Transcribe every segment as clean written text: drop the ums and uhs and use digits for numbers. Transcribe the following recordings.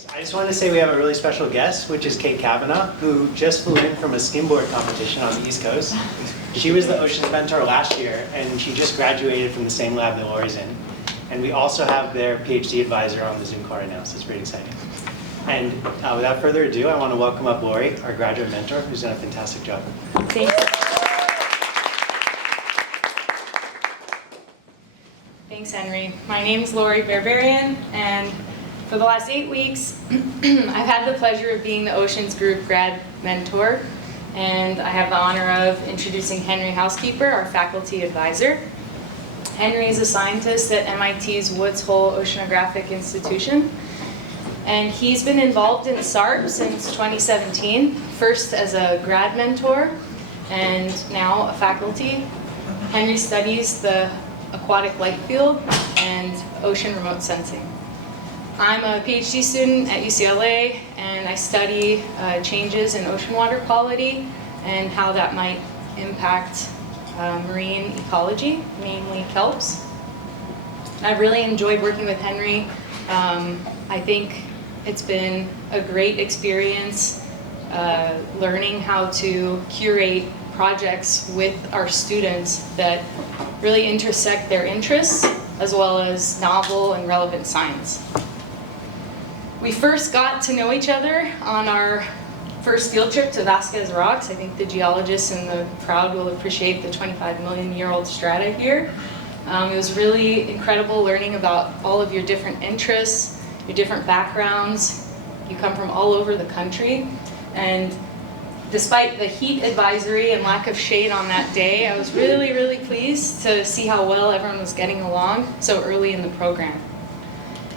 Thanks. I just wanted to say we have a really special guest, which is Kate Kavanaugh, who just flew in from a skimboard competition on the East Coast. She was the Oceans mentor last year, and she just graduated from the same lab that Lori's in. And we also have their PhD advisor on the Zoom call right now, so it's pretty exciting. And without further ado, I want to welcome up Lori, our graduate mentor, who's done a fantastic job. Thank you. Thanks, Henry. My name's Lori Berberian, and for the last 8 weeks, I've had the pleasure of being the Oceans Group grad mentor, and I have the honor of introducing Henry Housekeeper, our faculty advisor. Henry is a scientist at MIT's Woods Hole Oceanographic Institution, and he's been involved in SARP since 2017, first as a grad mentor and now a faculty. Henry studies the aquatic light field and ocean remote sensing. I'm a PhD student at UCLA, and I study changes in ocean water quality and how that might impact marine ecology, mainly kelps. I've really enjoyed working with Henry. I think it's been a great experience learning how to curate projects with our students that really intersect their interests as well as novel and relevant science. We first got to know each other on our first field trip to Vasquez Rocks. I think the geologists in the crowd will appreciate the 25-million-year-old strata here. It was really incredible learning about all of your different interests, your different backgrounds. You come from all over the country, and despite the heat advisory and lack of shade on that day, I was really, really pleased to see how well everyone was getting along so early in the program.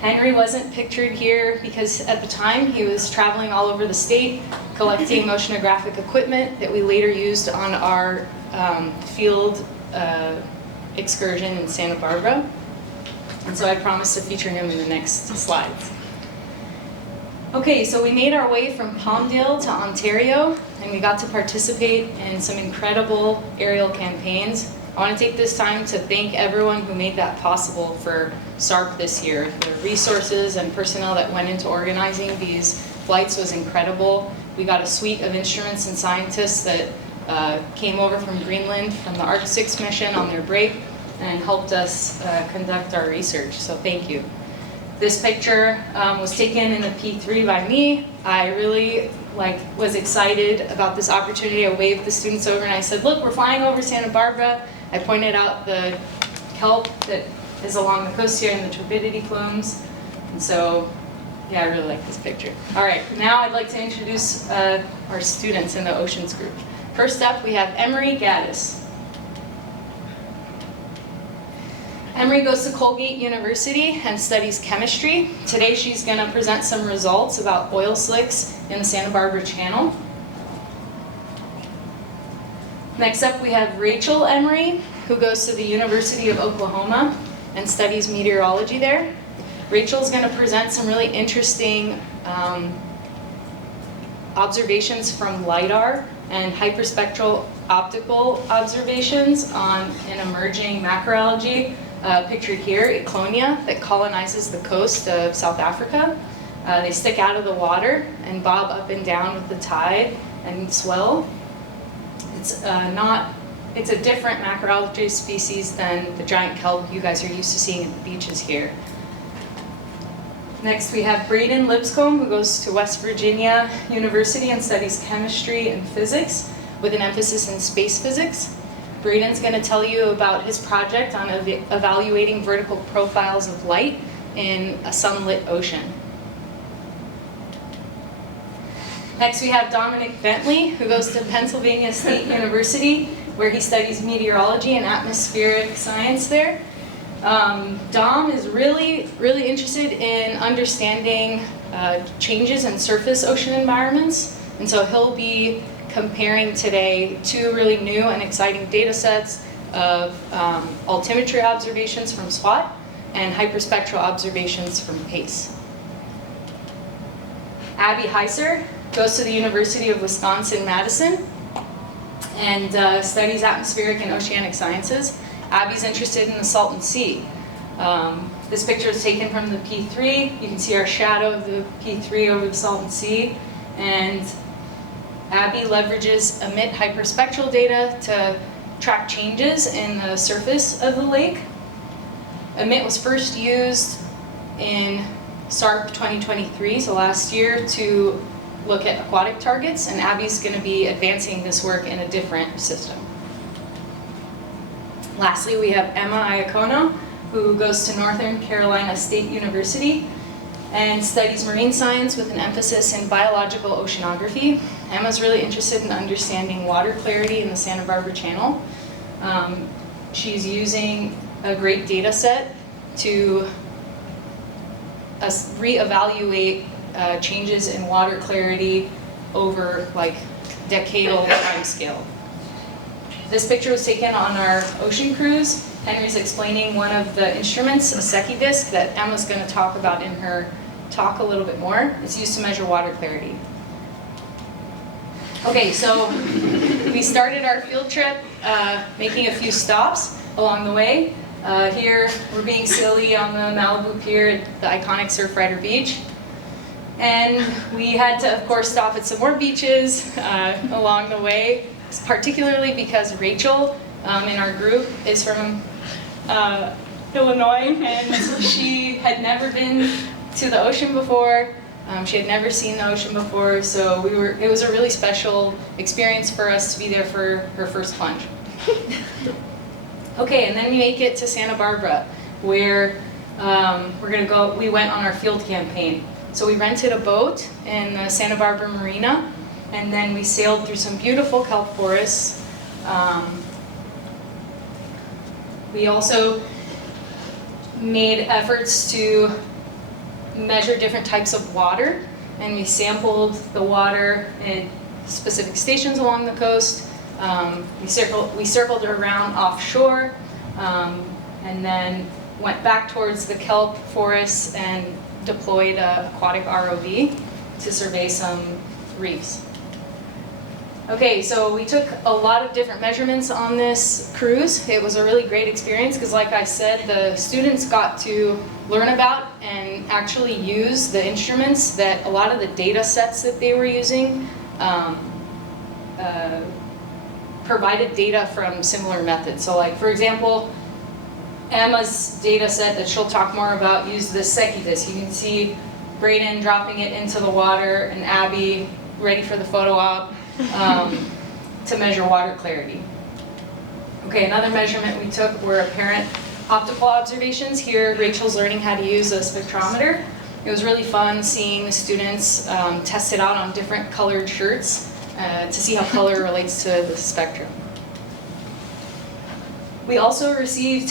Henry wasn't pictured here because at the time he was traveling all over the state collecting oceanographic equipment that we later used on our field excursion in Santa Barbara. And so I promised to feature him in the next slides. Okay, so we made our way from Palmdale to Ontario, and we got to participate in some incredible aerial campaigns. I want to take this time to thank everyone who made that possible for SARP this year. The resources and personnel that went into organizing these flights was incredible. We got a suite of instruments and scientists that came over from Greenland from the Arctic mission on their break and helped us conduct our research, so thank you. This picture was taken in the P3 by me. I really was excited about this opportunity. I waved the students over and I said, look, we're flying over Santa Barbara. I pointed out the kelp that is along the coast here and the turbidity plumes. And so, yeah, I really like this picture. All right, now I'd like to introduce our students in the Oceans Group. First up, we have Emery Gaddis. Emery goes to Colgate University and studies chemistry. Today she's going to present some results about oil slicks in the Santa Barbara Channel. Next up we have Rachel Emery, who goes to the University of Oklahoma and studies meteorology there. Rachel's going to present some really interesting observations from LIDAR and hyperspectral optical observations on an emerging macroalgae pictured here, Eclonia, that colonizes the coast of South Africa. They stick out of the water and bob up and down with the tide and swell. It's a different macroalgae species than the giant kelp you guys are used to seeing at the beaches here. Next we have Braden Lipscomb, who goes to West Virginia University and studies chemistry and physics with an emphasis in space physics. Braden's going to tell you about his project on evaluating vertical profiles of light in a sunlit ocean. Next we have Dominic Bentley, who goes to Pennsylvania State University, where he studies meteorology and atmospheric science there. Dom is really, really interested in understanding changes in surface ocean environments, and so he'll be comparing today two really new and exciting data sets of altimetry observations from SWOT and hyperspectral observations from PACE. Abby Heiser goes to the University of Wisconsin-Madison and studies atmospheric and oceanic sciences. Abby's interested in the Salton Sea. This picture is taken from the P3. You can see our shadow of the P3 over the Salton Sea. And Abby leverages emit hyperspectral data to track changes in the surface of the lake. Emit was first used in SARP 2023, so last year, to look at aquatic targets, and Abby's going to be advancing this work in a different system. Lastly, we have Emma Iacono, who goes to Northern Carolina State University and studies marine science with an emphasis in biological oceanography. Emma's really interested in understanding water clarity in the Santa Barbara Channel. She's using a great data set to reevaluate changes in water clarity over like decadal time scale. This picture was taken on our ocean cruise. Henry's explaining one of the instruments, a Secchi disc, that Emma's going to talk about in her talk a little bit more. It's used to measure water clarity. Okay, so we started our field trip making a few stops along the way. Here, we're being silly on the Malibu Pier at the iconic Surfrider Beach. And we had to, of course, stop at some more beaches along the way, particularly because Rachel in our group is from Illinois, and she had never been to the ocean before. She had never seen the ocean before, so it was a really special experience for us to be there for her first plunge. Okay, and then we make it to Santa Barbara, where we went on our field campaign. So we rented a boat in the Santa Barbara Marina, and then we sailed through some beautiful kelp forests. We also made efforts to measure different types of water, and we sampled the water at specific stations along the coast. We circled around offshore, and then went back towards the kelp forests and deployed an aquatic ROV to survey some reefs. Okay, so we took a lot of different measurements on this cruise. It was a really great experience because, like I said, the students got to learn about and actually use the instruments that a lot of the data sets that they were using provided data from similar methods. So like, for example, Emma's data set that she'll talk more about used this Secchi disc. You can see Braden dropping it into the water and Abby ready for the photo op to measure water clarity. Okay, another measurement we took were apparent optical observations. Here, Rachel's learning how to use a spectrometer. It was really fun seeing the students test it out on different colored shirts to see how color relates to the spectrum. We also received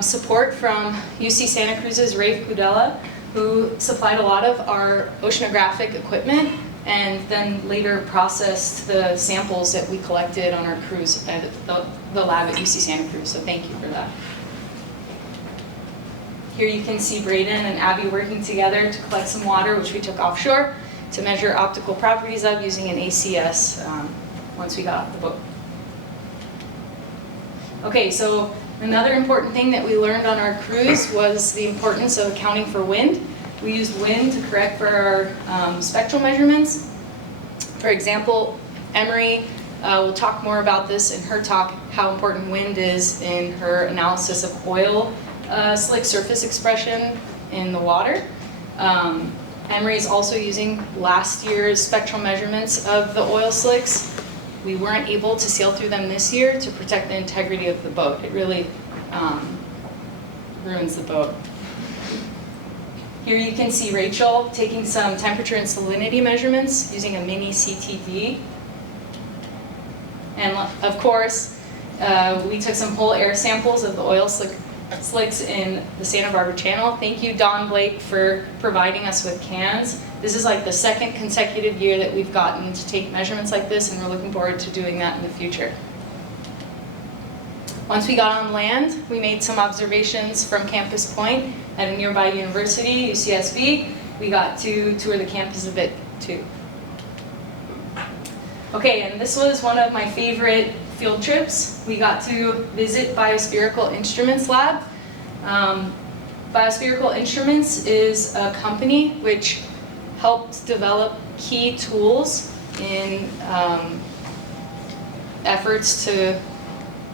support from UC Santa Cruz's Rafe Kudela, who supplied a lot of our oceanographic equipment and then later processed the samples that we collected on our cruise at the lab at UC Santa Cruz, so thank you for that. Here you can see Braden and Abby working together to collect some water, which we took offshore, to measure optical properties of using an ACS once we got off the boat. Okay, so another important thing that we learned on our cruise was the importance of accounting for wind. We used wind to correct for our spectral measurements. For example, Emery will talk more about this in her talk, how important wind is in her analysis of oil slick surface expression in the water. Emery is also using last year's spectral measurements of the oil slicks. We weren't able to sail through them this year to protect the integrity of the boat. It really ruins the boat. Here you can see Rachel taking some temperature and salinity measurements using a mini CTD. And of course, we took some whole air samples of the oil slicks in the Santa Barbara Channel. Thank you, Don Blake, for providing us with cans. This is like the second consecutive year that we've gotten to take measurements like this, and we're looking forward to doing that in the future. Once we got on land, we made some observations from Campus Point at a nearby university, UCSB. We got to tour the campus a bit too. Okay, and this was one of my favorite field trips. We got to visit Biospherical Instruments Lab. Biospherical Instruments is a company which helped develop key tools in efforts to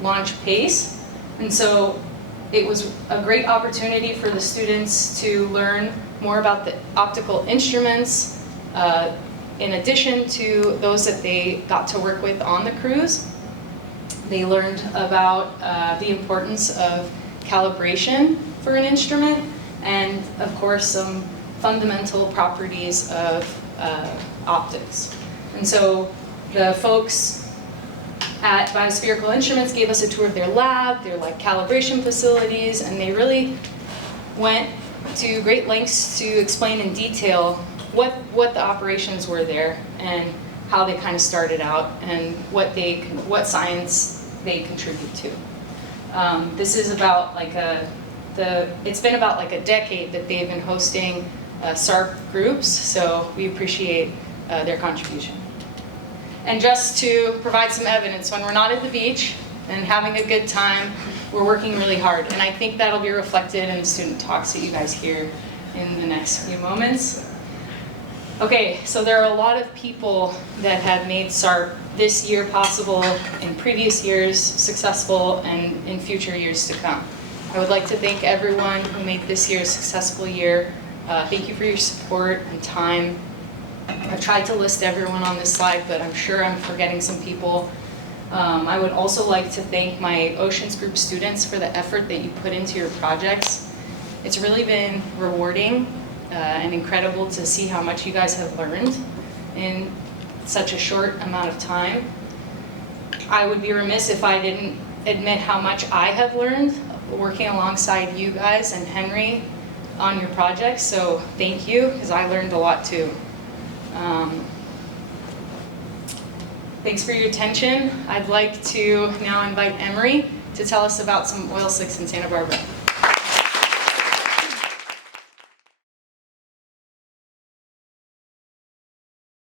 launch PACE. And so it was a great opportunity for the students to learn more about the optical instruments, in addition to those that they got to work with on the cruise. They learned about the importance of calibration for an instrument, and of course some fundamental properties of optics. And so the folks at Biospherical Instruments gave us a tour of their lab, their calibration facilities, and they really went to great lengths to explain in detail what the operations were there and how they kind of started out and what science they contribute to. This is about it's been about a decade that they've been hosting SARP groups, so we appreciate their contribution. And just to provide some evidence, when we're not at the beach and having a good time, we're working really hard. And I think that'll be reflected in the student talks that you guys hear in the next few moments. Okay, so there are a lot of people that have made SARP this year possible, in previous years successful, and in future years to come. I would like to thank everyone who made this year a successful year. Thank you for your support and time. I've tried to list everyone on this slide, but I'm sure I'm forgetting some people. I would also like to thank my Oceans Group students for the effort that you put into your projects. It's really been rewarding and incredible to see how much you guys have learned in such a short amount of time. I would be remiss if I didn't admit how much I have learned working alongside you guys and Henry on your projects, so thank you, because I learned a lot too. Thanks for your attention. I'd like to now invite Emery to tell us about some oil slicks in Santa Barbara.